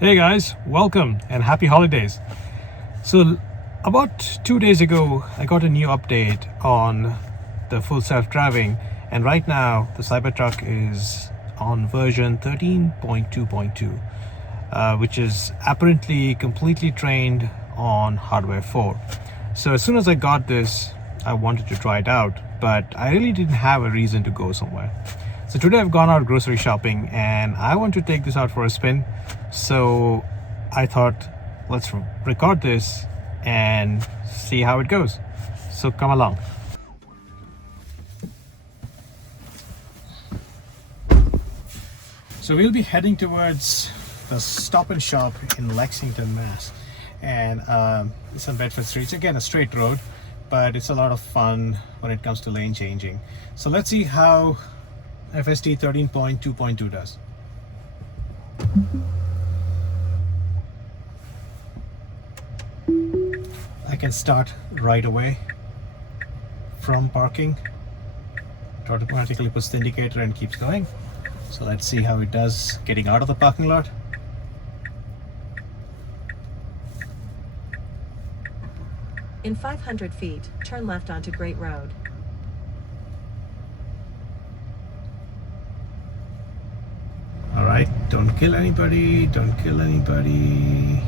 Hey guys, welcome and happy holidays. So, about 2 days ago, I got a new update on the full self driving, and right now the Cybertruck is on version 13.2.2, which is apparently completely trained on hardware 4. So, as soon as I got this, I wanted to try it out, but I really didn't have a reason to go somewhere. So today I've gone out grocery shopping and I want to take this out for a spin. So I thought, let's record this and see how it goes. So come along. So we'll be heading towards the Stop and Shop in Lexington, Mass. And it's on Bedford Street. It's again a straight road, but it's a lot of fun when it comes to lane changing. So let's see how FSD 13.2.2 does. I can start right away from parking. It automatically puts the indicator and keeps going. So let's see how it does getting out of the parking lot. In 500 feet, turn left onto Great Road. Alright, don't kill anybody, don't kill anybody.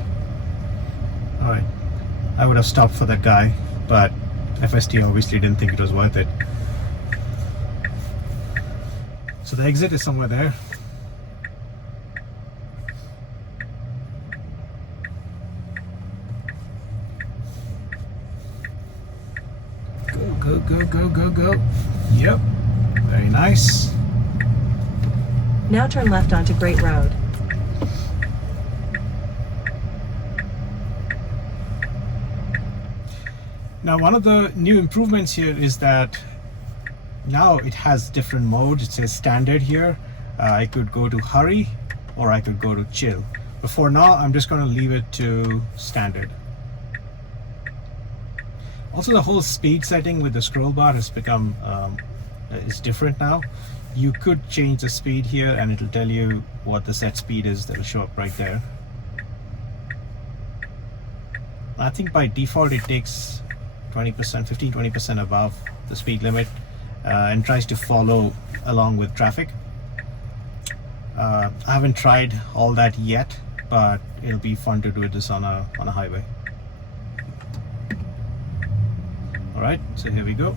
Alright, I would have stopped for that guy, but FSD obviously didn't think it was worth it. So the exit is somewhere there. Go, go, go, go, go, go. Yep, very nice. Now turn left onto Great Road. Now, one of the new improvements here is that now it has different modes. It says standard here. I could go to hurry or I could go to chill. But for now, I'm just going to leave it to standard. Also, the whole speed setting with the scroll bar has become is different now. You could change the speed here and it'll tell you what the set speed is. That'll show up right there. I think by default it takes 20%, 15-20% above the speed limit and tries to follow along with traffic. I haven't tried all that yet, but it'll be fun to do this on a highway. All right, so here we go.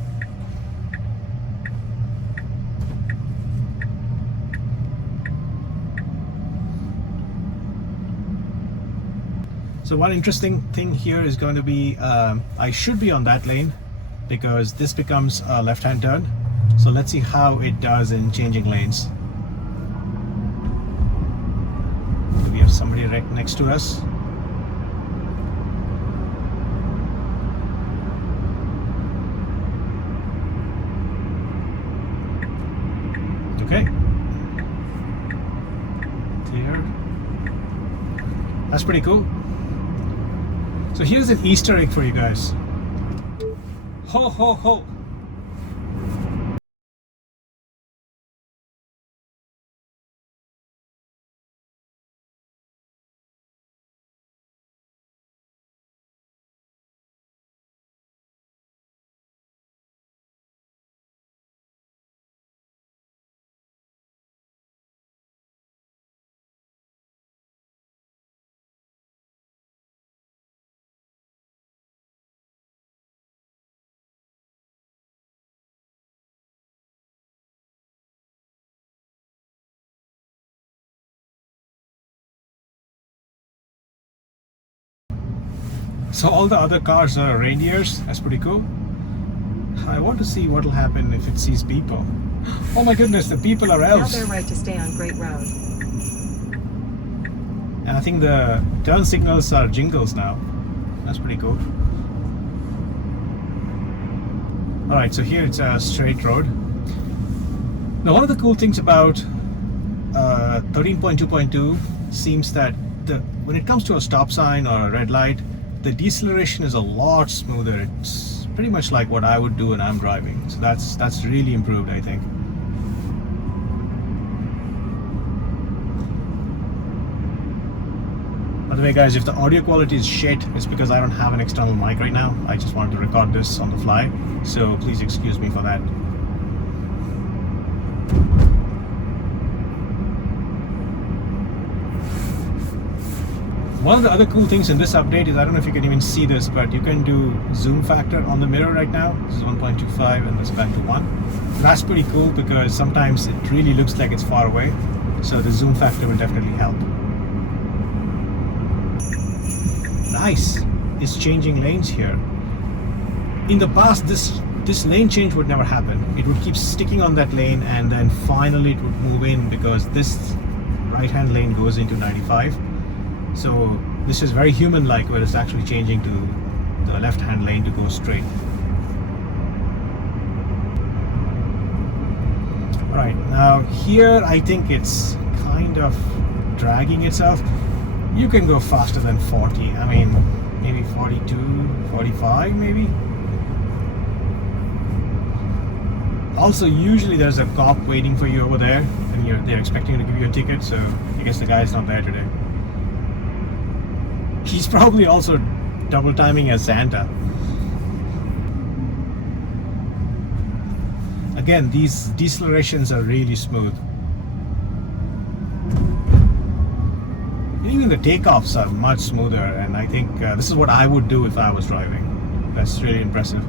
So one interesting thing here is going to be, I should be on that lane because this becomes a left-hand turn. So let's see how it does in changing lanes. So we have somebody right next to us. Okay. Clear. That's pretty cool. So here's an Easter egg for you guys. Ho, ho, ho. So all the other cars are reindeers. That's pretty cool. I want to see what will happen if it sees people. Oh my goodness, the people are elves. Now they're right to stay on Great Road. And I think the turn signals are jingles now. That's pretty cool. Alright, so here it's a straight road. Now one of the cool things about 13.2.2 seems that when it comes to a stop sign or a red light, the deceleration is a lot smoother. It's pretty much like what I would do when I'm driving. So that's really improved, I think. the way, guys, if the audio quality is shit, it's because I don't have an external mic right now. I just wanted to record this on the fly, so please excuse me for that. One of the other cool things in this update is, I don't know if you can even see this, but you can do zoom factor on the mirror right now. This is 1.25 and this is back to 1. That's pretty cool because sometimes it really looks like it's far away. So the zoom factor will definitely help. Nice. It's changing lanes here. In the past, this lane change would never happen. It would keep sticking on that lane and then finally it would move in because this right-hand lane goes into 95. So this is very human-like, where it's actually changing to the left-hand lane to go straight. Alright, now here I think it's kind of dragging itself. You can go faster than 40. I mean, maybe 42, 45 maybe. Also, usually there's a cop waiting for you over there and they're expecting to give you a ticket, so I guess the guy's not there today. He's probably also double timing as Santa. Again, these decelerations are really smooth. And even the takeoffs are much smoother, and I think this is what I would do if I was driving. That's really impressive.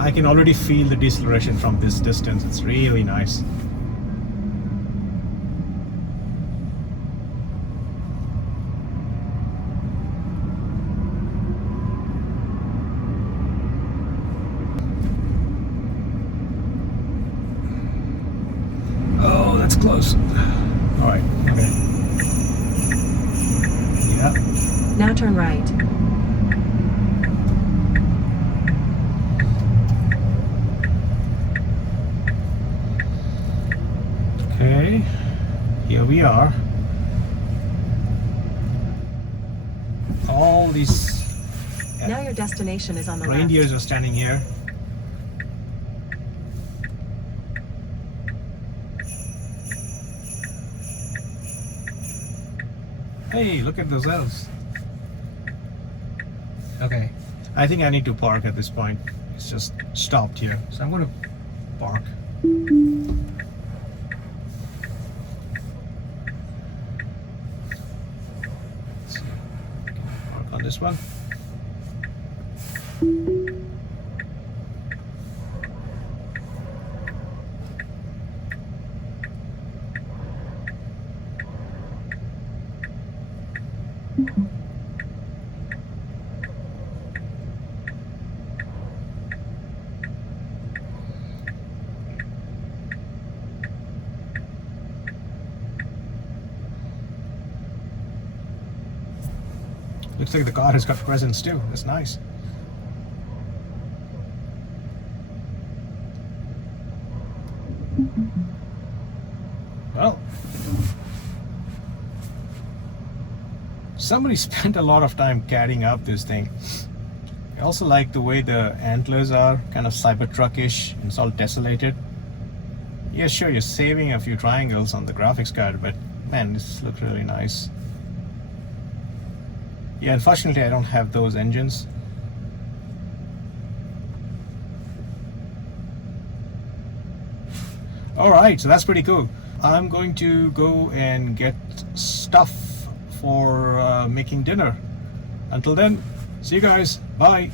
I can already feel the deceleration from this distance. It's really nice. That's close. All right. Okay. Yeah. Now turn right. Okay. Here we are. All these Now your destination is on the left. reindeers are standing here. Hey, look at those elves. Okay, I think I need to park at this point. It's just stopped here, so I'm going to park. Let's see. Park on this one. Looks like the car has got presents too. That's nice. Well, somebody spent a lot of time carrying up this thing. I also like the way the antlers are kind of Cybertruck-ish and it's all tessellated. Yeah, sure, you're saving a few triangles on the graphics card, but man, this looks really nice. Yeah, unfortunately I don't have those engines. Alright, so that's pretty cool. I'm going to go and get stuff for making dinner. Until then, see you guys. Bye.